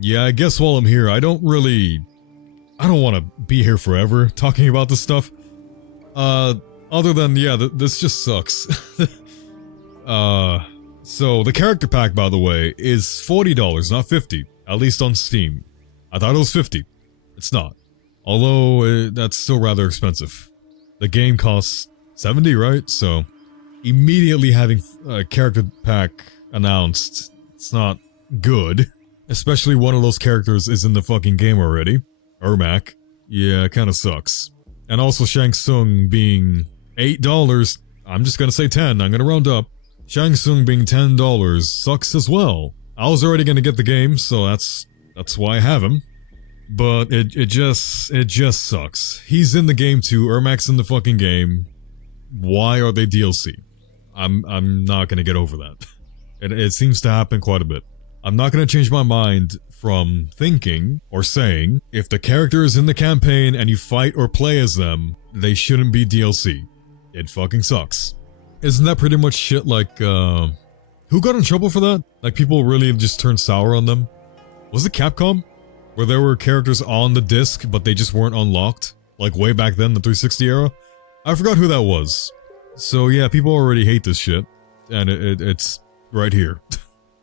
Yeah, I guess while I'm here, I don't want to be here forever talking about this stuff. Other than, yeah, this just sucks. So the character pack, by the way, is $40, not $50, at least on Steam. I thought it was $50. It's not. Although, that's still rather expensive. The game costs $70, right? So, immediately having a character pack announced, it's not good. Especially one of those characters is in the fucking game already. Ermac. Yeah, kinda sucks. And also Shang Tsung being $8, I'm just gonna say 10, I'm gonna round up. Shang Tsung being $10 sucks as well. I was already gonna get the game, so that's why I have him. But it just sucks. He's in the game too, Ermac's in the fucking game. Why are they DLC? I'm not gonna get over that. It seems to happen quite a bit. I'm not gonna change my mind from thinking or saying if the character is in the campaign and you fight or play as them, they shouldn't be DLC. It fucking sucks. Isn't that pretty much shit like, who got in trouble for that? Like people really just turned sour on them? Was it Capcom? Where there were characters on the disc, but they just weren't unlocked? Like way back then, the 360 era? I forgot who that was. So yeah, people already hate this shit. And it's right here.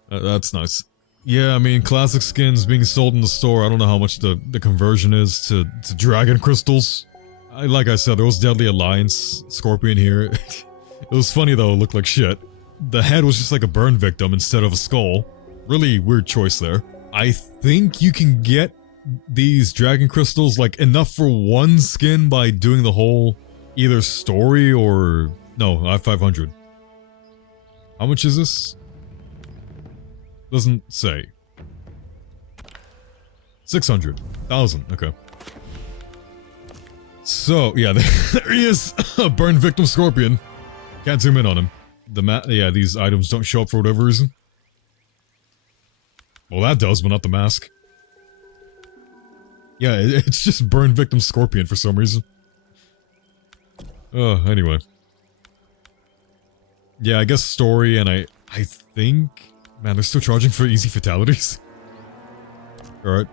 That's nice. Yeah, I mean, classic skins being sold in the store, I don't know how much the conversion is to dragon crystals. Like I said, there was Deadly Alliance Scorpion here. It was funny though, it looked like shit. The head was just like a burn victim instead of a skull. Really weird choice there. I think you can get these dragon crystals like enough for one skin by doing the whole either story or... No, I have 500. How much is this? Doesn't say. 600. 1,000. Okay. So, yeah, there he is. A burn victim scorpion. Can't zoom in on him. Yeah, these items don't show up for whatever reason. Well, that does, but not the mask. Yeah, it's just burn victim scorpion for some reason. Anyway. Yeah, I guess story, and I think... Man, they're still charging for easy fatalities? Alright.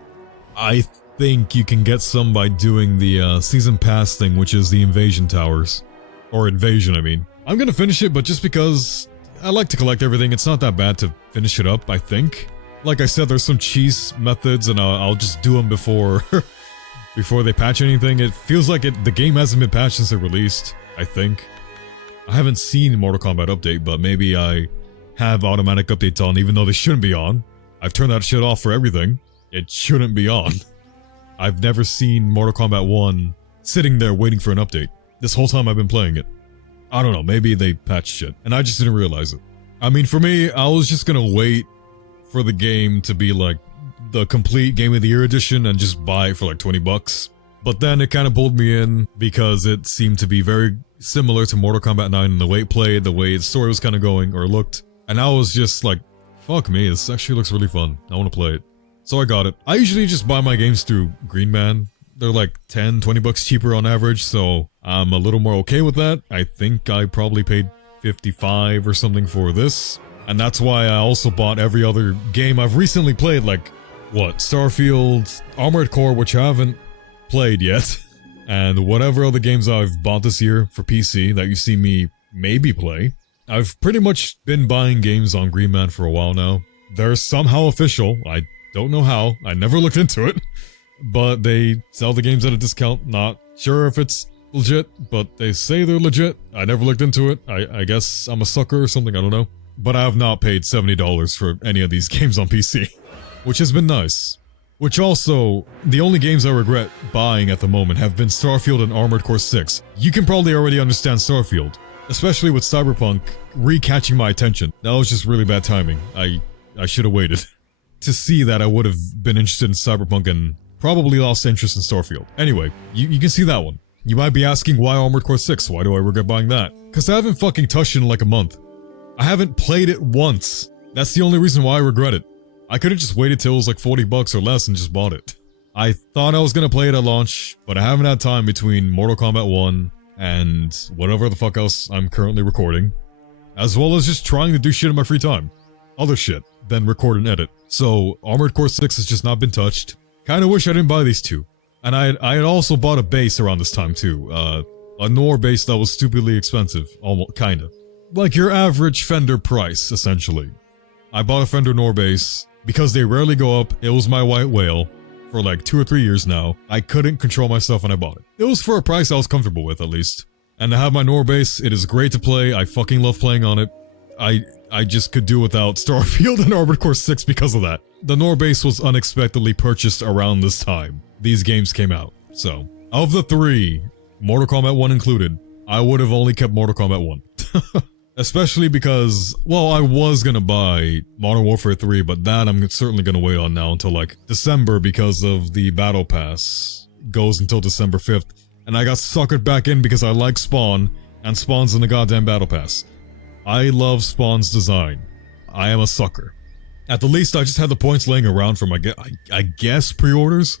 I think you can get some by doing the season pass thing, which is the invasion towers. Or invasion, I mean. I'm gonna finish it, but just because I like to collect everything, it's not that bad to finish it up, I think. Like I said, there's some cheese methods, and I'll just do them before before they patch anything. It feels like the game hasn't been patched since it released, I think. I haven't seen Mortal Kombat update, but maybe I have automatic updates on, even though they shouldn't be on. I've turned that shit off for everything. It shouldn't be on. I've never seen Mortal Kombat 1 sitting there waiting for an update. This whole time I've been playing it. I don't know, maybe they patched shit, and I just didn't realize it. I mean, for me, I was just gonna wait for the game to be like the complete Game of the Year edition and just buy it for like 20 bucks. But then it kind of pulled me in because it seemed to be very similar to Mortal Kombat 9 in the way it played, the way its story was kind of going or looked. And I was just like, fuck me, this actually looks really fun. I want to play it. So I got it. I usually just buy my games through Green Man. They're like 10, 20 bucks cheaper on average, so I'm a little more okay with that. I think I probably paid 55 or something for this. And that's why I also bought every other game I've recently played, like, what, Starfield, Armored Core, which I haven't played yet, and whatever other games I've bought this year for PC that you see me maybe play. I've pretty much been buying games on Green Man for a while now. They're somehow official, I don't know how, I never looked into it, but they sell the games at a discount. Not sure if it's legit, but they say they're legit. I never looked into it. I guess I'm a sucker or something, I don't know. But I have not paid $70 for any of these games on PC, which has been nice. Which also, the only games I regret buying at the moment have been Starfield and Armored Core 6. You can probably already understand Starfield, especially with Cyberpunk re-catching my attention. That was just really bad timing. I should have waited. To see that, I would have been interested in Cyberpunk and probably lost interest in Starfield. Anyway, you can see that one. You might be asking why Armored Core 6, why do I regret buying that? Cause I haven't fucking touched it in like a month. I haven't played it once. That's the only reason why I regret it. I could've just waited till it was like 40 bucks or less and just bought it. I thought I was gonna play it at launch, but I haven't had time between Mortal Kombat 1 and whatever the fuck else I'm currently recording, as well as just trying to do shit in my free time. Other shit. then record and edit. So Armored Core 6 has just not been touched. Kinda wish I didn't buy these two. And I had also bought a base around this time too. A Nor base that was stupidly expensive. Almost, kinda. Like your average Fender price, essentially. I bought a Fender Nor base because they rarely go up. It was my white whale for like 2 or 3 years now. I couldn't control myself when I bought it. It was for a price I was comfortable with, at least. And to have my Nor base, it is great to play. I fucking love playing on it. I just could do without Starfield and Armored Core 6 because of that. The Nor base was unexpectedly purchased around this time these games came out. So, of the 3, Mortal Kombat 1 included, I would have only kept Mortal Kombat 1. Especially because, well, I was gonna buy Modern Warfare 3, but that I'm certainly gonna wait on now until like December because of the Battle Pass. Goes until December 5th. And I got suckered back in because I like Spawn, and Spawn's in the goddamn Battle Pass. I love Spawn's design. I am a sucker. At the least, I just had the points laying around from, I guess, pre-orders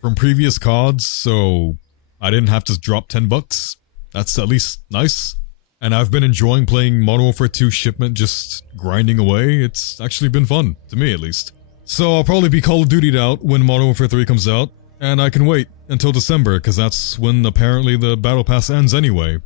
from previous CODs, so I didn't have to drop $10. That's at least nice. And I've been enjoying playing Modern Warfare 2 Shipment, just grinding away. It's actually been fun, to me at least. So I'll probably be Call of Dutied out when Modern Warfare 3 comes out, and I can wait until December, because that's when apparently the Battle Pass ends anyway.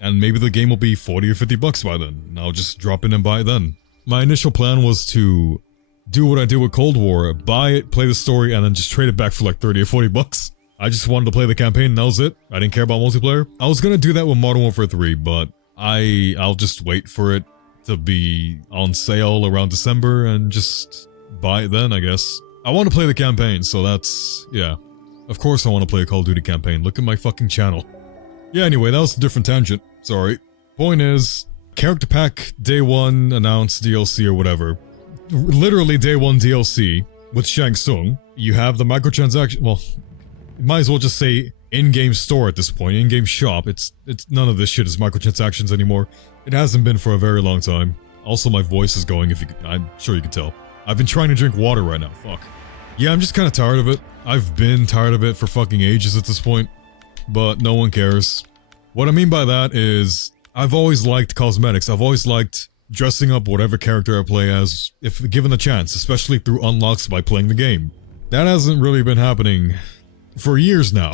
And maybe the game will be $40 or $50 by then, and I'll just drop in and buy it then. My initial plan was to do what I did with Cold War, buy it, play the story, and then just trade it back for like $30 or $40. I just wanted to play the campaign and that was it. I didn't care about multiplayer. I was gonna do that with Modern Warfare 3, but I'll just wait for it to be on sale around December and just buy it then, I guess. I want to play the campaign, so that's, yeah. Of course I want to play a Call of Duty campaign. Look at my fucking channel. Yeah, anyway, that was a different tangent. Sorry. Point is, character pack, day 1, announced DLC or whatever. Literally day 1 DLC with Shang Tsung. You have the microtransaction, well, you might as well just say in-game store at this point, in-game shop. It's none of this shit is microtransactions anymore. It hasn't been for a very long time. Also, my voice is going, I'm sure you can tell. I've been trying to drink water right now, fuck. Yeah, I'm just kind of tired of it. I've been tired of it for fucking ages at this point, but no one cares. What I mean by that is, I've always liked cosmetics. I've always liked dressing up whatever character I play as, if given the chance, especially through unlocks by playing the game. That hasn't really been happening for years now.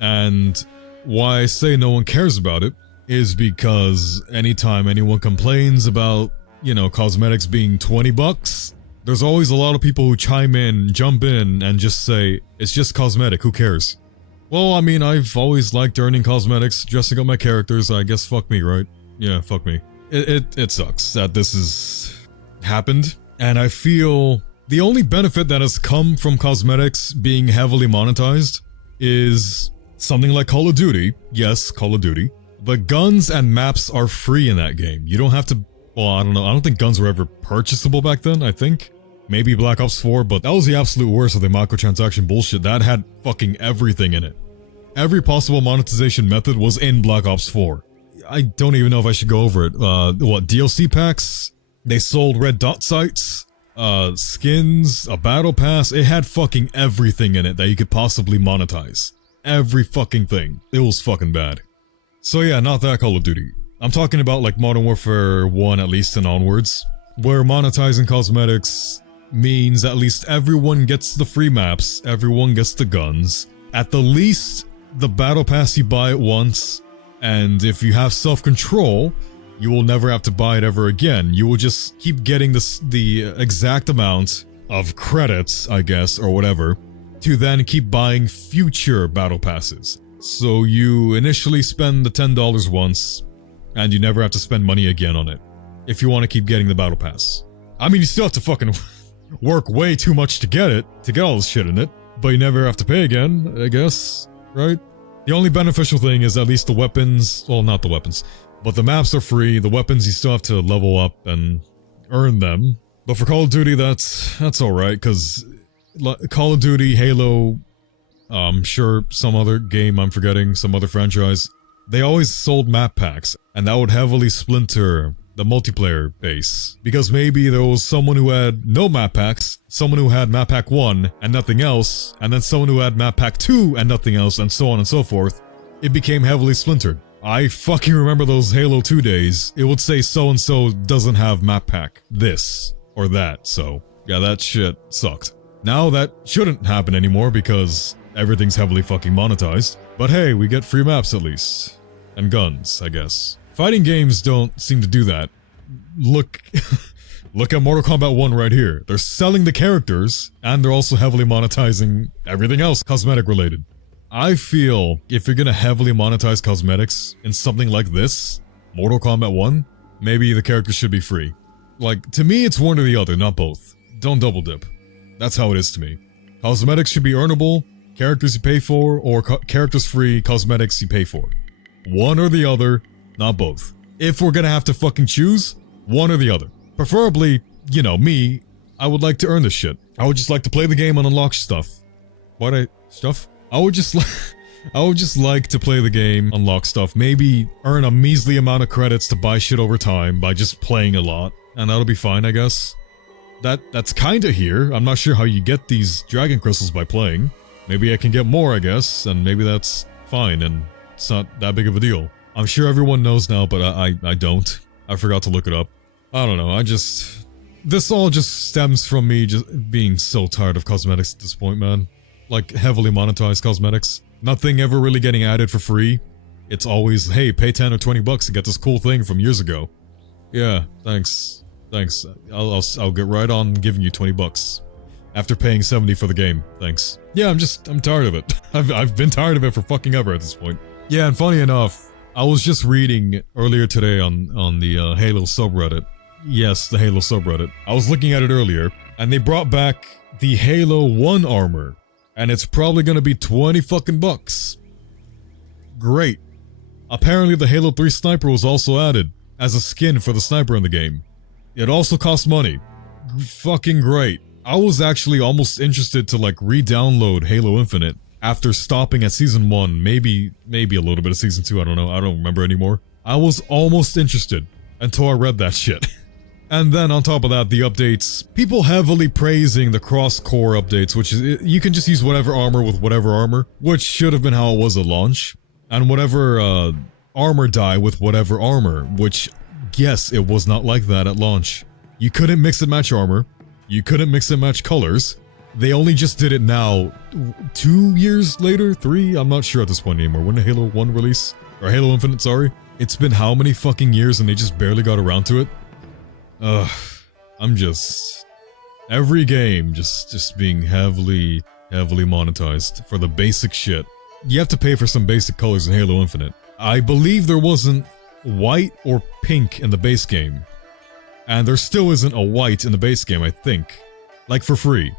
And why I say no one cares about it is because anytime anyone complains about, you know, cosmetics being $20, there's always a lot of people who chime in, jump in, and just say, it's just cosmetic, who cares? Well, I mean, I've always liked earning cosmetics, dressing up my characters, I guess fuck me, right? Yeah, fuck me. It sucks that this has happened, and I feel the only benefit that has come from cosmetics being heavily monetized is something like Call of Duty. Yes, Call of Duty. The guns and maps are free in that game. You don't have to, well, I don't know, I don't think guns were ever purchasable back then, I think. Maybe Black Ops 4, but that was the absolute worst of the microtransaction bullshit. That had fucking everything in it. Every possible monetization method was in Black Ops 4. I don't even know if I should go over it. What, DLC packs? They sold red dot sites, skins, a battle pass. It had fucking everything in it that you could possibly monetize. Every fucking thing. It was fucking bad. So yeah, not that Call of Duty. I'm talking about like Modern Warfare 1 at least and onwards, where monetizing cosmetics means at least everyone gets the free maps, everyone gets the guns. At the least, the battle pass you buy it once, and if you have self-control, you will never have to buy it ever again. You will just keep getting the exact amount of credits, I guess, or whatever, to then keep buying future battle passes. So you initially spend the $10 once, and you never have to spend money again on it, if you want to keep getting the battle pass. I mean, you still have to fucking work way too much to get it, to get all this shit in it, but you never have to pay again, I guess, right? The only beneficial thing is at least the weapons, well, not the weapons, but the maps are free. The weapons you still have to level up and earn them. But for Call of Duty, that's alright, because Call of Duty, Halo, sure, some other game I'm forgetting, some other franchise, they always sold map packs, and that would heavily splinter the multiplayer base. Because maybe there was someone who had no map packs, someone who had map pack 1 and nothing else, and then someone who had map pack 2 and nothing else, and so on and so forth. It became heavily splintered. I fucking remember those Halo 2 days. It would say so-and-so doesn't have map pack this. or that, so yeah, that shit sucked. Now that shouldn't happen anymore because everything's heavily fucking monetized. But hey, we get free maps at least. And guns, I guess. Fighting games don't seem to do that. Look, look at Mortal Kombat 1 right here. They're selling the characters, and they're also heavily monetizing everything else cosmetic related. I feel if you're gonna heavily monetize cosmetics in something like this, Mortal Kombat 1, maybe the characters should be free. Like, to me, it's one or the other, not both. Don't double dip. That's how it is to me. Cosmetics should be earnable, characters you pay for, or characters free, cosmetics you pay for. One or the other, not both. If we're gonna have to fucking choose, one or the other. Preferably, you know, me, I would like to earn this shit. I would just like to play the game and unlock stuff. Stuff? I would just like to play the game, unlock stuff, maybe earn a measly amount of credits to buy shit over time by just playing a lot, and that'll be fine, I guess. That's kinda here. I'm not sure how you get these dragon crystals by playing. Maybe I can get more, I guess, and maybe that's fine, and it's not that big of a deal. I'm sure everyone knows now, but I don't. I forgot to look it up. I don't know, this all just stems from me just being so tired of cosmetics at this point, man. Like, heavily monetized cosmetics. Nothing ever really getting added for free. It's always, hey, pay 10 or 20 bucks to get this cool thing from years ago. Yeah, thanks. Thanks. I'll get right on giving you 20 bucks. After paying 70 for the game, thanks. Yeah, I'm tired of it. I've been tired of it for fucking ever at this point. Yeah, and funny enough, I was just reading earlier today on the Halo subreddit. Yes, the Halo subreddit. I was looking at it earlier, and they brought back the Halo 1 armor. And it's probably gonna be 20 fucking bucks. Great. Apparently the Halo 3 sniper was also added as a skin for the sniper in the game. It also costs money. Fucking great. I was actually almost interested to like re-download Halo Infinite after stopping at Season 1, maybe a little bit of Season 2, I don't know, I don't remember anymore. I was almost interested until I read that shit. And then on top of that, the updates. People heavily praising the cross-core updates, which is, you can just use whatever armor with whatever armor, which should have been how it was at launch. And whatever armor die with whatever armor, which, yes, it was not like that at launch. You couldn't mix and match armor. You couldn't mix and match colors. They only just did it now, 2 years later? 3? I'm not sure at this point anymore. When did Halo 1 release? Or Halo Infinite, sorry. It's been how many fucking years and they just barely got around to it? Ugh, I'm just... Every game just being heavily monetized for the basic shit. You have to pay for some basic colors in Halo Infinite. I believe there wasn't white or pink in the base game. And there still isn't a white in the base game, I think. Like for free.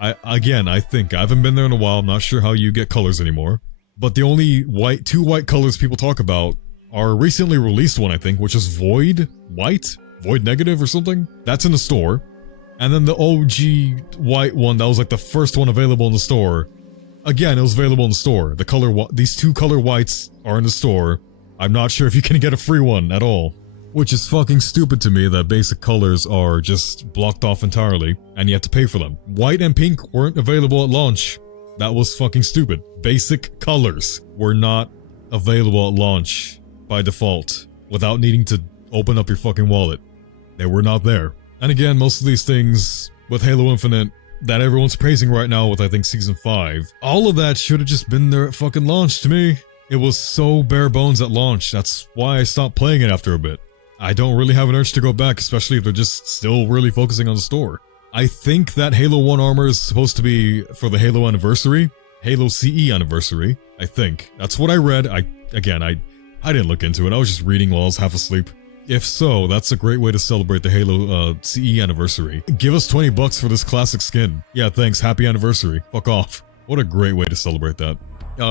I think. I haven't been there in a while, I'm not sure how you get colors anymore. But the only two white colors people talk about are a recently released one, I think, which is Void White? Void Negative or something? That's in the store. And then the OG white one, that was like the first one available in the store. Again, it was available in the store. These two color whites are in the store. I'm not sure if you can get a free one at all. Which is fucking stupid to me that basic colors are just blocked off entirely, and you have to pay for them. White and pink weren't available at launch. That was fucking stupid. Basic colors were not available at launch by default, without needing to open up your fucking wallet. They were not there. And again, most of these things with Halo Infinite that everyone's praising right now with, I think, Season 5, all of that should have just been there at fucking launch to me. It was so bare bones at launch, that's why I stopped playing it after a bit. I don't really have an urge to go back, especially if they're just still really focusing on the store. I think that Halo 1 armor is supposed to be for the Halo anniversary. Halo CE anniversary, I think. That's what I read. I didn't look into it, I was just reading while I was half asleep. If so, that's a great way to celebrate the Halo CE anniversary. Give us 20 bucks for this classic skin. Yeah, thanks, happy anniversary. Fuck off. What a great way to celebrate that.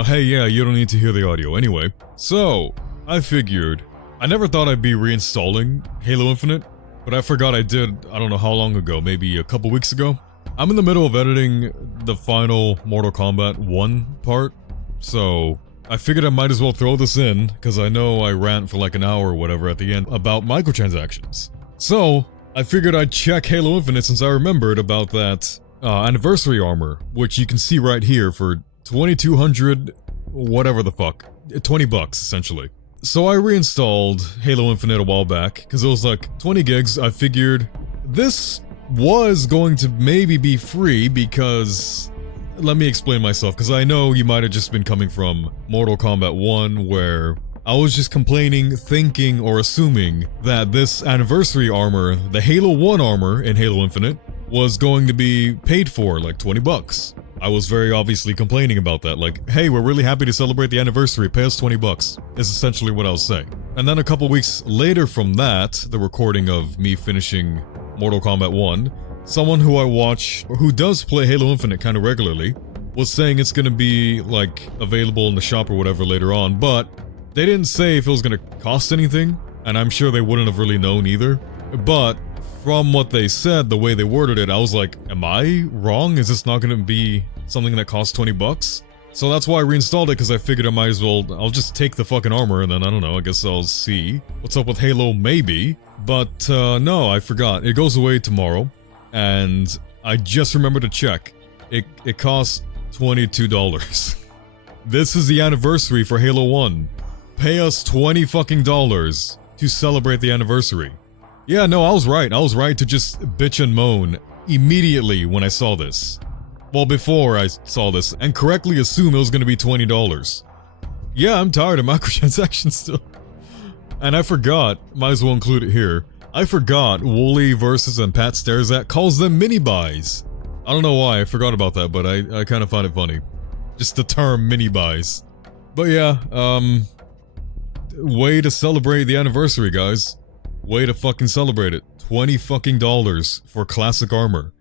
Hey, yeah, you don't need to hear the audio. Anyway, so, I figured... I never thought I'd be reinstalling Halo Infinite, but I forgot I did, I don't know how long ago, maybe a couple weeks ago. I'm in the middle of editing the final Mortal Kombat 1 part, so I figured I might as well throw this in, because I know I rant for like an hour or whatever at the end about microtransactions. So, I figured I'd check Halo Infinite since I remembered about that anniversary armor, which you can see right here for 2200 whatever the fuck, 20 bucks essentially. So I reinstalled Halo Infinite a while back, because it was like 20 gigs, I figured this was going to maybe be free because... Let me explain myself, because I know you might have just been coming from Mortal Kombat 1, where I was just complaining, thinking, or assuming that this anniversary armor, the Halo 1 armor in Halo Infinite, was going to be paid for, like 20 bucks. I was very obviously complaining about that, like, hey, we're really happy to celebrate the anniversary, pay us 20 bucks, is essentially what I was saying. And then a couple weeks later from that, the recording of me finishing Mortal Kombat 1, someone who I watch, or who does play Halo Infinite kind of regularly, was saying it's gonna be, like, available in the shop or whatever later on, but they didn't say if it was gonna cost anything, and I'm sure they wouldn't have really known either. But from what they said, the way they worded it, I was like, am I wrong? Is this not gonna be something that costs 20 bucks? So that's why I reinstalled it, because I figured I might as well, I'll just take the fucking armor, and then, I don't know, I guess I'll see what's up with Halo, maybe. But, no, I forgot. It goes away tomorrow, and I just remembered to check. It costs $22. This is the anniversary for Halo 1. Pay us $20 fucking dollars to celebrate the anniversary. Yeah, no, I was right. I was right to just bitch and moan immediately when I saw this. Well, before I saw this, and correctly assume it was gonna be $20. Yeah, I'm tired of microtransactions still. And I forgot, might as well include it here, I forgot Wooly versus and Pat Stares At calls them mini-buys. I don't know why, I forgot about that, but I kind of find it funny. Just the term mini-buys. But yeah, way to celebrate the anniversary, guys. Way to fucking celebrate it. $20 fucking dollars for classic armor.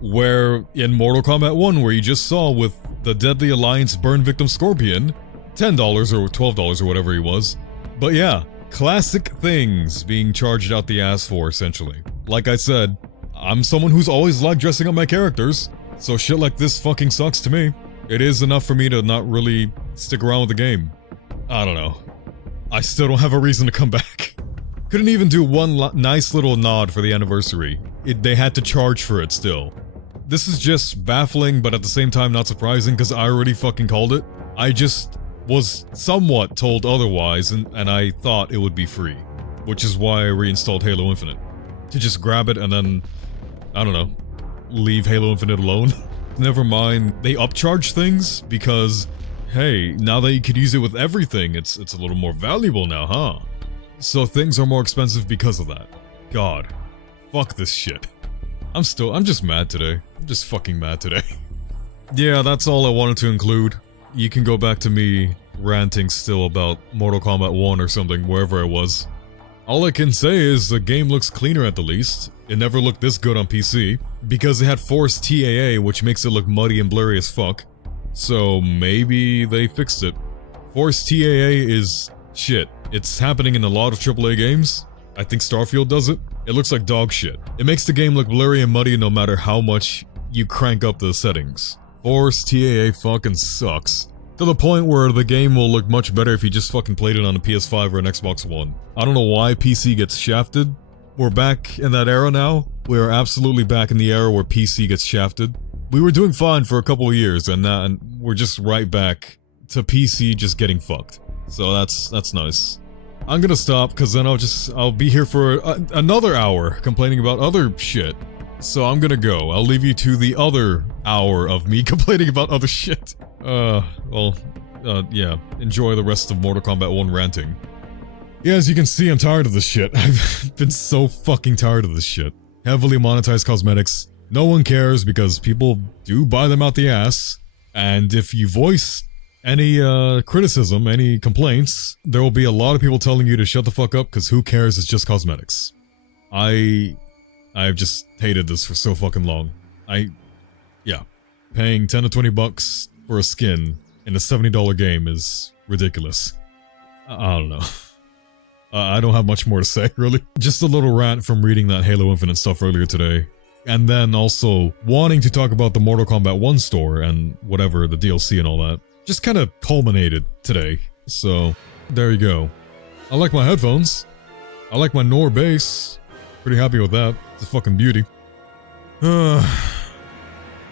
Where in Mortal Kombat 1, where you just saw with the Deadly Alliance Burn Victim Scorpion, $10 or $12 or whatever he was. But yeah, classic things being charged out the ass for, essentially. Like I said, I'm someone who's always liked dressing up my characters, so shit like this fucking sucks to me. It is enough for me to not really stick around with the game. I don't know. I still don't have a reason to come back. Couldn't even do one nice little nod for the anniversary. They had to charge for it still. This is just baffling, but at the same time not surprising, because I already fucking called it. I just was somewhat told otherwise, and I thought it would be free. Which is why I reinstalled Halo Infinite. To just grab it and then, I don't know, leave Halo Infinite alone. Never mind, they upcharge things because, hey, now that you could use it with everything, it's a little more valuable now, huh? So things are more expensive because of that. God, fuck this shit. I'm just mad today. I'm just fucking mad today. Yeah, that's all I wanted to include. You can go back to me ranting still about Mortal Kombat 1 or something, wherever I was. All I can say is the game looks cleaner at the least. It never looked this good on PC, because it had forced TAA, which makes it look muddy and blurry as fuck. So maybe they fixed it. Forced TAA is shit. It's happening in a lot of AAA games. I think Starfield does it. It looks like dog shit. It makes the game look blurry and muddy no matter how much you crank up the settings. Forced TAA fucking sucks. To the point where the game will look much better if you just fucking played it on a PS5 or an Xbox One. I don't know why PC gets shafted. We're back in that era now. We are absolutely back in the era where PC gets shafted. We were doing fine for a couple of years, and we're just right back to PC just getting fucked. So that's nice. I'm gonna stop, because then I'll be here for another hour complaining about other shit. So I'm gonna go. I'll leave you to the other hour of me complaining about other shit. Yeah. Enjoy the rest of Mortal Kombat 1 ranting. Yeah, as you can see, I'm tired of this shit. I've been so fucking tired of this shit. Heavily monetized cosmetics. No one cares because people do buy them out the ass. And if you voice any criticism, any complaints, there will be a lot of people telling you to shut the fuck up because who cares, it's just cosmetics. I've just hated this for so fucking long. Yeah. Paying 10 to 20 bucks for a skin in a $70 game is ridiculous. I don't know. I don't have much more to say, really. Just a little rant from reading that Halo Infinite stuff earlier today. And then also wanting to talk about the Mortal Kombat 1 store and whatever, the DLC and all that. Just kind of culminated today. So, there you go. I like my headphones. I like my Nor bass. Pretty happy with that. It's a fucking beauty.